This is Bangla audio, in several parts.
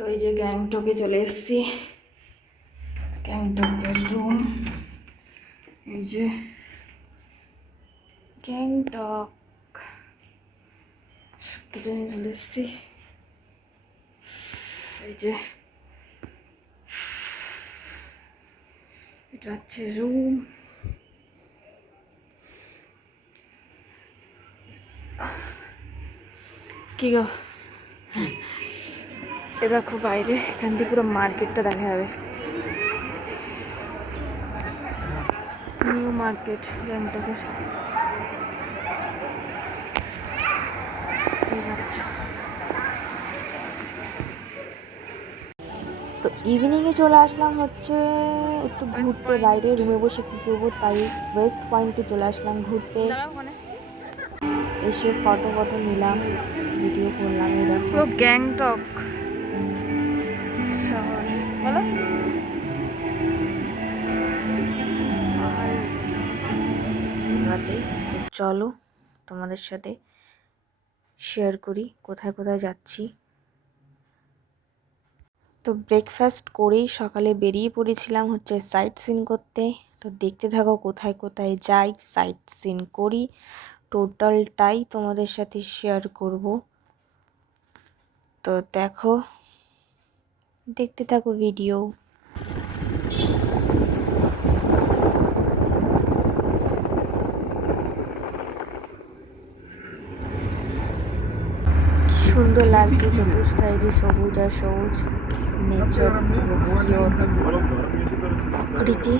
তো এই যে গ্যাংটকে চলে এসেছি। গ্যাংটকের রুম এই যে গ্যাংটক। কিছু নিয়ে চলে এসেছি। এই যে এটা হচ্ছে রুম কি গো? এ দেখো বাইরে এখান থেকে পুরো মার্কেটটা দেখা যাবে। নিউ মার্কেট গ্যাংটকের তো ইভিনিংয়ে চলে আসলাম হচ্ছে একটু ঘুরতে বাইরে রুমে বসে কী করব তাই ওয়েস্ট পয়েন্টে চলে আসলাম ঘুরতে। এসে ফটো ফটো নিলাম ভিডিও করলাম তো গ্যাংটক। চলো তোমাদের সাথে শেয়ার করি, কোথায় কোথায় যাচ্ছি। তো ব্রেকফাস্ট করেই সকালে বেরিয়ে পড়েছিলাম হচ্ছে সাইট সিন করতে। তো দেখতে থাকো কোথায় কোথায় যাই সাইট সিন করি। টোটালটাই তোমাদের সাথে শেয়ার করব। তো দেখো, দেখতে থাকো ভিডিও সুন্দর লাগছে চতুর সাইডে সবুজ আর সবুজ নেচার প্রকৃতি।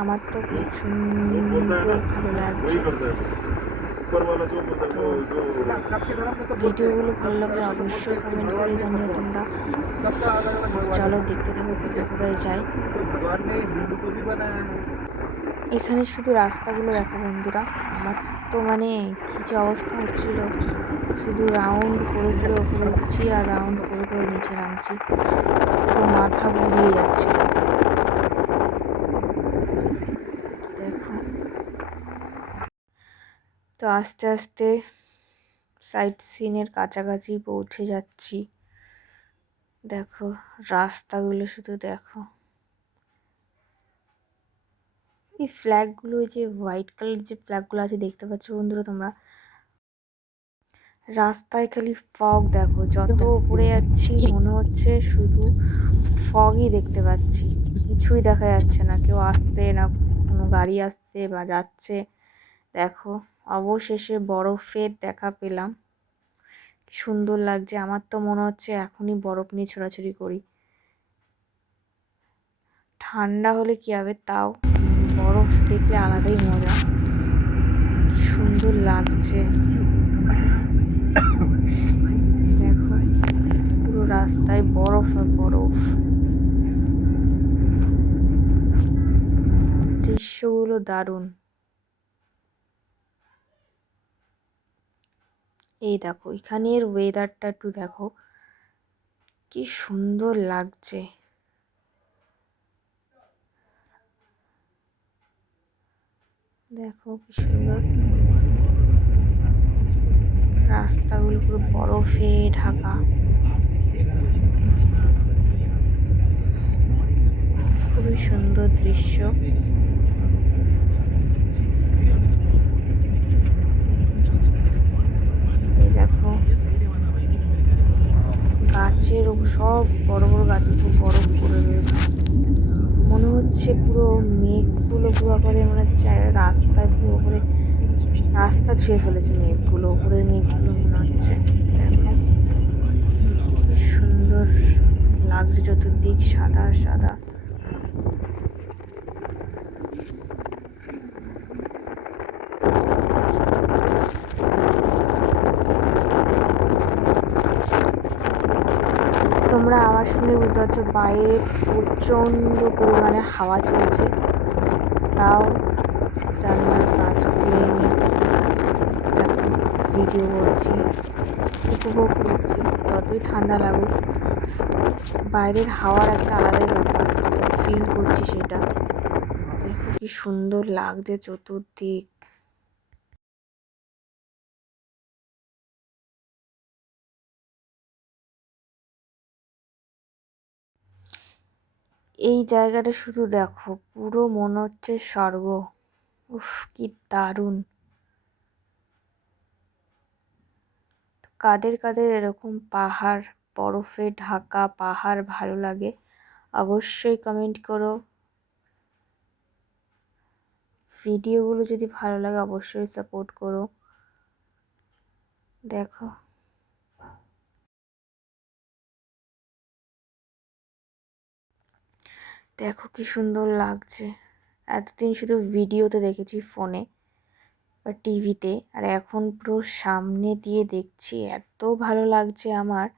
আমার তো প্রচণ্ড ভালো লাগছে। ভিডিওগুলো ভালো লাগলে অবশ্যই কমেন্ট করে জানিও তোমরা। চলো দেখতে থাকো, কোথায় কোথায় যাই। এখানে শুধু রাস্তাগুলো দেখো বন্ধুরা, আমার তো মানে কী যে অবস্থা হচ্ছিল? শুধু রাউন্ড করে করে ওপরে উঠছি আর রাউন্ড করে করে নিচে নামছি। তো মাথা ঘুরিয়ে যাচ্ছে। দেখো। তো আস্তে আস্তে সাইট সিনের কাছাকাছি পৌঁছে যাচ্ছি। দেখো, রাস্তাগুলো শুধু দেখো। এই ফ্ল্যাগগুলো যে হোয়াইট কালার যে ফ্ল্যাগগুলো আছে দেখতে পাচ্ছ বন্ধুরা তোমরা? রাস্তায় খালি ফগ দেখো যত উপরে যাচ্ছি মনে হচ্ছে শুধু ফগই দেখতে পাচ্ছি। কিছুই দেখা যাচ্ছে না কেউ আসছে না কোনো গাড়ি আসছে বা যাচ্ছে। দেখো অবশেষে বরফের দেখা পেলাম। সুন্দর লাগছে আমার তো মনে হচ্ছে এখনই বরফ নিয়ে ছোড়াছুড়ি করি। ঠান্ডা হলে কী হবে তাও? বরফ দেখলে আলাদাই মজা। সুন্দর লাগছে। দেখো, পুরো রাস্তায় বরফ আর বরফ। দৃশ্যগুলো দারুণ। এই দেখো, এখানের ওয়েদারটা একটু দেখো। কি সুন্দর লাগছে। দেখো কি সুন্দর। রাস্তাগুলো পুরো বরফে, ঢাকা। খুবই সুন্দর দৃশ্য। দেখো, গাছের সব বড় বড় গাছে খুব বরফ পড়ে রয়েছে। মনে হচ্ছে পুরো মেঘগুলো পুরো করে মনে হচ্ছে রাস্তায় পুরো করে রাস্তা ছুঁয়ে ফেলেছে মেঘগুলো উপরের মেঘগুলো মনে হচ্ছে। সুন্দর লাগছে চতুর্দিক, সাদা সাদা। তোমরা আওয়াজ শুনে বুঝতে পারছ, বাইরে প্রচণ্ড পরিমাণে হাওয়া চলছে। তাও জানলার কাজ করিনি ভিডিও করছি, উপভোগ করছি। যতই ঠান্ডা লাগুক, বাইরের হাওয়ার একটা আলাদাই ব্যাপার ফিল করছি সেটা। দেখো কি সুন্দর লাগছে চতুর্দিক। এই জায়গাটা শুধু দেখো, পুরো মনে হচ্ছে স্বর্গ। উফ, কি দারুণ। কাদের কাদের এরকম পাহাড়, বরফে ঢাকা পাহাড় ভালো লাগে, অবশ্যই কমেন্ট করো। ভিডিওগুলো যদি ভালো লাগে অবশ্যই সাপোর্ট করো। দেখো। দেখো কি সুন্দর লাগছে। এতদিন শুধু ভিডিওতে দেখেছি ফোনে বা টিভিতে, আর এখন পুরো সামনে দিয়ে দেখছি, এত ভালো লাগছে আমার।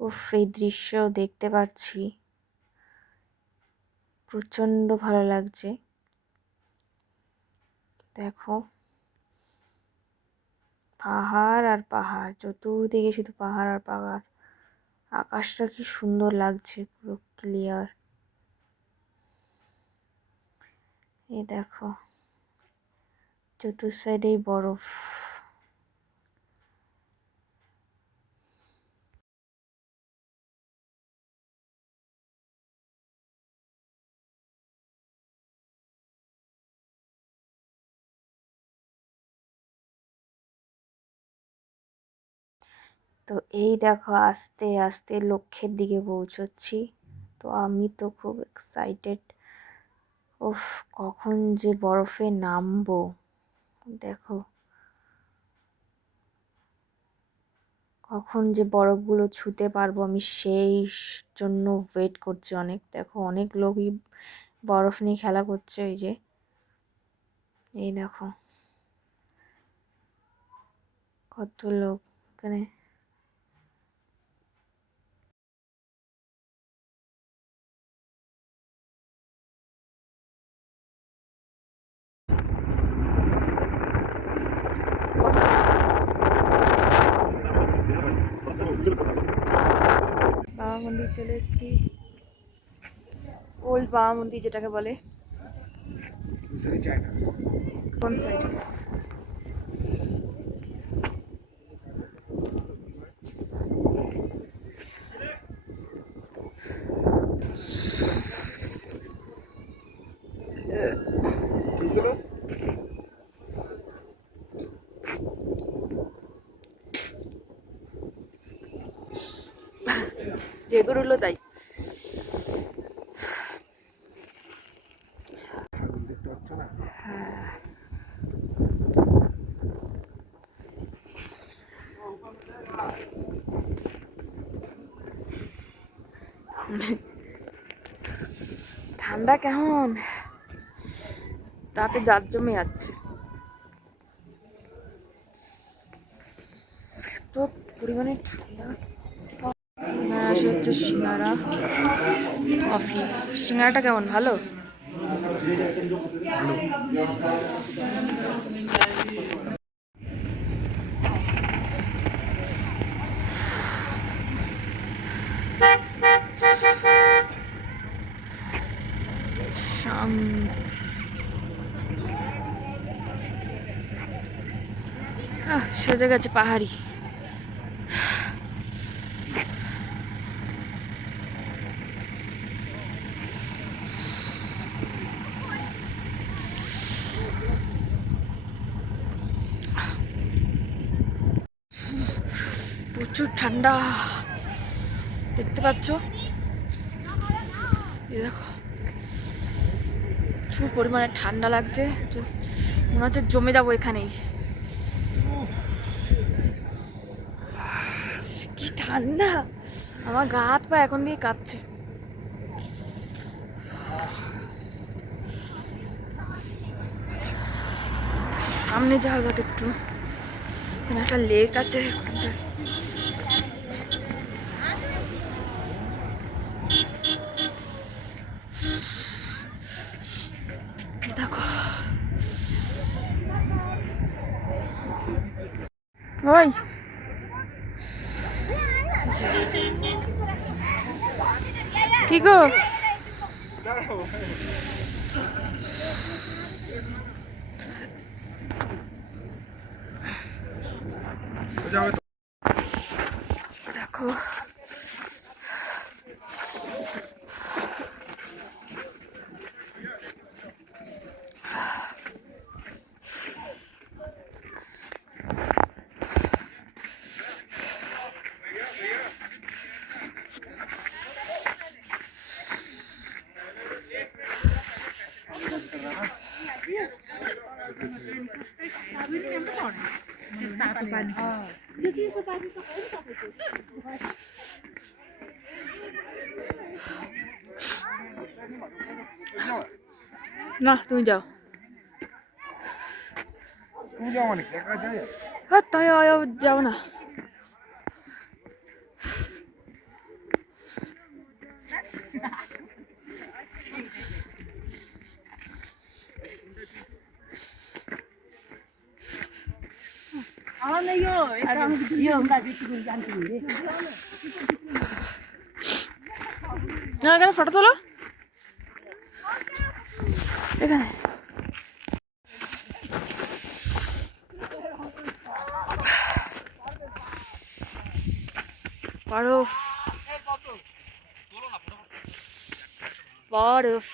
উফ, এই দৃশ্য দেখতে পাচ্ছি। প্রচণ্ড ভালো লাগছে। দেখো। পাহাড় আর পাহাড়, চতুর্দিকে শুধু পাহাড় আর পাহাড়। আকাশটা কি সুন্দর লাগছে, পুরো ক্লিয়ার এই দেখো, চতুর সাইডেই বরফ। তো এই দেখো, আস্তে আস্তে লক্ষ্যের দিকে পৌঁছচ্ছি। তো আমি তো খুব এক্সাইটেড উফ, কখন যে বরফে নামবো। দেখো। কখন যে বরফগুলো ছুতে পারব আমি সেই জন্য ওয়েট করছি অনেক। দেখো, অনেক লোকই বরফ নিয়ে খেলা করছে ওই যে। এই দেখো। কত লোক, এখানে বাবা মন্দির চলে এসেছি। ওল্ড বাবা মন্দির যেটাকে বলে। কোন সাইড যেগুলো হলো তাই। ঠান্ডা কেমন? তাতে দাঁত জমে যাচ্ছে তো পরিমাণে ঠান্ডা সিঙ্গারা আসে হচ্ছে সিঙ্গারা কফি। সিঙ্গারাটা কেমন? ভালো? সোজা গেছে পাহাড়ি। প্রচুর ঠান্ডা। দেখতে পাচ্ছ? দেখো। প্রচুর পরিমাণে ঠান্ডা লাগছে। মনে হচ্ছে জমে যাব এখানেই। কি ঠান্ডা! আমার গা হাত পা এখন দিয়ে কাঁপছে। সামনে যাওয়া যাক একটু। একটা লেক আছে। ওখানটায়। I don't know. না তুমি যাও। তুমি যাও মানে একা যায় হ্যাঁ তাই যাও না। না এখানে ফটো তোলো এখানে বরফ বরফ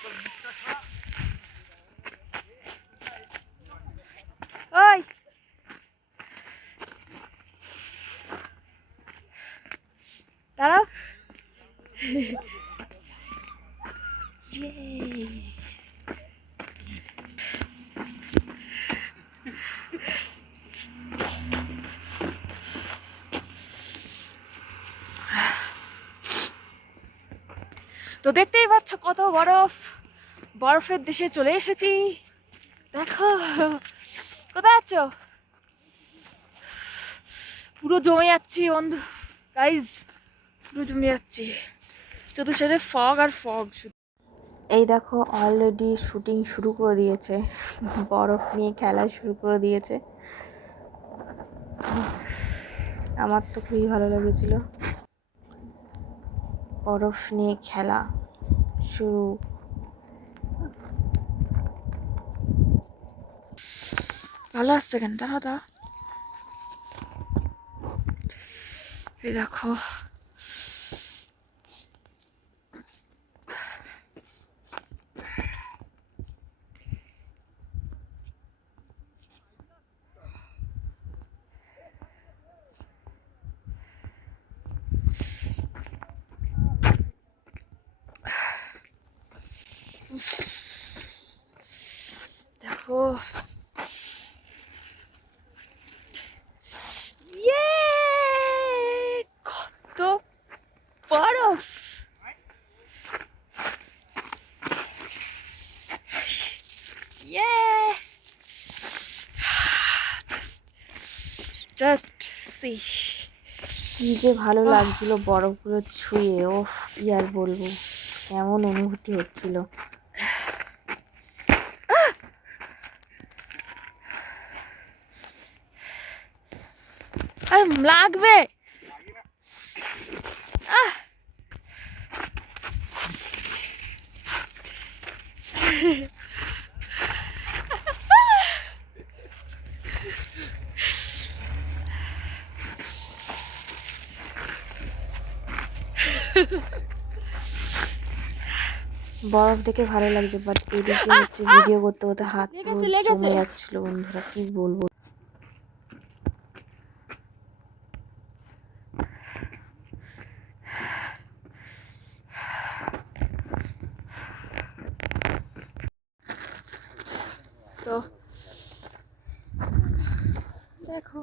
ওই দাঁড়াও Yay. তো দেখতেই পাচ্ছ কত বরফ, বরফের দেশে চলে এসেছি। দেখো, কোথায় আছো? পুরো জমে যাচ্ছি, বন্ধু। গাইজ পুরো জমে যাচ্ছি। চতুর্থে ফগ আর ফগ এই দেখো অলরেডি শুটিং শুরু করে দিয়েছে। বরফ নিয়ে খেলা শুরু করে দিয়েছে। আমার তো খুবই ভালো লেগেছিল। বরফ নিয়ে খেলা। শুরু ভালো আসছে কেন? দাঁড়াও দাঁড়াও। দেখো ইয়ে কত বরফ ইয়ে জাস্ট কি যে ভালো লাগছিল বরফগুলো ছুঁয়ে ও কি আর বলব। এমন অনুভূতি হচ্ছিল। লাগবে। আহ। বরফ দেখে ভালো লাগছে বাট এদিকে হচ্ছে ভিডিও করতে করতে হাত। জমে যাচ্ছিল বন্ধুরা কি বলব? তো দেখো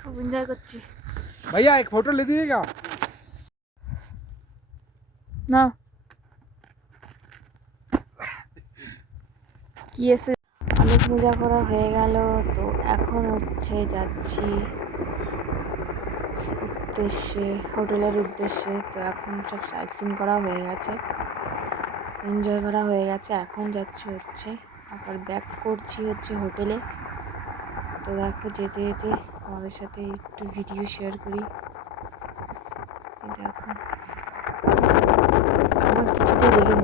খুব এনজয় করছি भैया एक फोटो ले दीजिएगा না কি এসে অনেক মজা করা হয়ে গেল তো এখন হচ্ছে যাচ্ছি উদ্দেশ্যে হোটেলের উদ্দেশ্যে তো এখন সব সাইট সিন করা হয়ে গেছে এনজয় করা হয়ে গেছে এখন যাচ্ছি হচ্ছে আবার ব্যাক করছি হচ্ছে হোটেলে তো দেখো যেতে যেতে আমাদের সাথে একটু ভিডিও শেয়ার করি। দেখো। আমার কিছুতে দেখে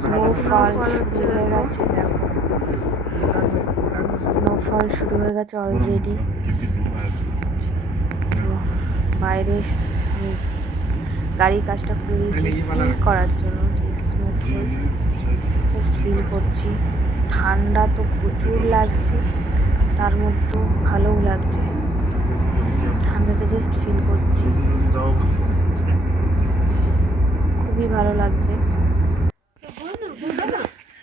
স্নোফল হয়ে গেছে দেখো। স্নোফল শুরু হয়ে গেছে অলরেডি বাইরে গাড়ির কাজটা করিয়েছি করার জন্য যে স্নোফল জাস্ট ফিল করছি। ঠান্ডা তো প্রচুর লাগছে তার মধ্যেও ভালোও লাগছে। ঠান্ডাটা জাস্ট ফিল করছি। খুবই ভালো লাগছে।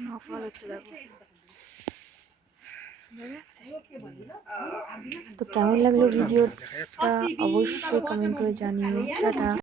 স্নোফল হচ্ছে দেখো। তো কেমন লাগল ভিডিওটা? অবশ্যই কমেন্ট করে জানিও। টাটা।